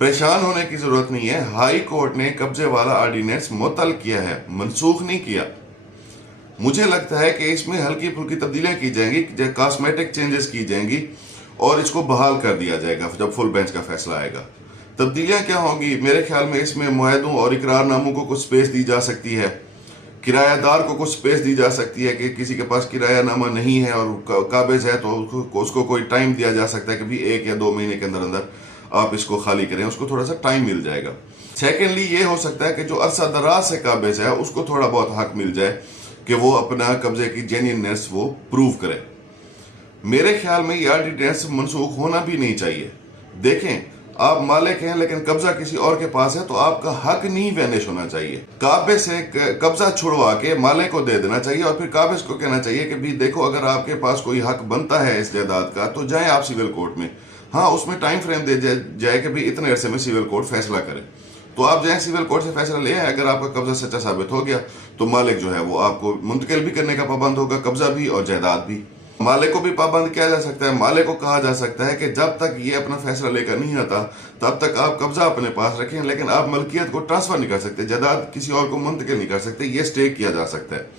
परेशान होने की जरूरत नहीं है। हाई कोर्ट ने कब्जे वाला ऑर्डिनेंस मुअत्तल किया है, मनसूख नहीं किया। मुझे लगता है कि इसमें हल्की फुल्की तब्दीलियां की जाएंगी, कॉस्मेटिक चेंजेस की जाएंगी और इसको बहाल कर दिया जाएगा जब फुल बेंच का फैसला आएगा। तब्दीलियां क्या होंगी? मेरे ख्याल में इसमें मुआहदों और इकरारनामों को कुछ स्पेस दी जा सकती है, किरायादार को कुछ स्पेस दी जा सकती है कि किसी के पास किरायानामा नहीं है और काबिज है तो उसको कोई टाइम दिया जा सकता है कि भी 1 या 2 महीने के अंदर अंदर आप इसको खाली करें, उसको थोड़ा सा टाइम मिल जाएगा। सेकेंडली ये हो सकता है कि जो अरसा दराज से काबिज है उसको थोड़ा बहुत हक मिल जाए कि वो अपना कब्जे की जेन्युइननेस वो प्रूव करे। मेरे ख्याल में ये ऑर्डिनेंस मनसूख होना भी नहीं चाहिए। देखें, आप मालिक हैं लेकिन कब्जा किसी और के पास है तो आपका हक नहीं वैनिश होना चाहिए। काबिज से कब्जा छुड़वा के मालिक को दे देना चाहिए और फिर काबिज को कहना चाहिए कि भी देखो, अगर आपके पास कोई हक बनता है इस जायदाद का तो जाएं आप सिविल कोर्ट में। हाँ, उसमें टाइम फ्रेम दे जाए कि भी इतने अरसे में सिविल कोर्ट फैसला करे, तो आप जाएं सिविल कोर्ट से फैसला ले आए। अगर आपका कब्जा सच्चा साबित हो गया तो मालिक जो है वो आपको मुंतकिल भी करने का पाबंद होगा, कब्जा भी और जायदाद भी। मालिक को भी पाबंद किया जा सकता है। मालिक को कहा जा सकता है कि जब तक ये अपना फैसला लेकर नहीं आता तब तक आप कब्जा अपने पास रखें, लेकिन आप मलकियत को ट्रांसफर नहीं कर सकते, जायदाद किसी और को मुंतकिल नहीं कर सकते, ये स्टे किया जा सकता है।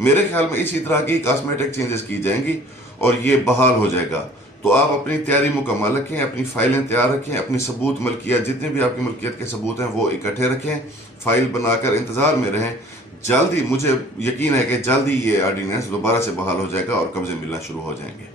मेरे ख्याल में इसी तरह की कॉस्मेटिक चेंजेस की जाएंगी और ये बहाल हो जाएगा। तो आप अपनी तैयारी मुकम्मल रखें, अपनी फाइलें तैयार रखें, अपनी सबूत मलकियत जितने भी आपकी मलकियत के सबूत हैं वो इकट्ठे रखें, फाइल बनाकर इंतजार में रहें। जल्द ही, मुझे यकीन है कि जल्द ही ये ऑर्डिनेंस दोबारा से बहाल हो जाएगा और कब्जे मिलना शुरू हो जाएंगे।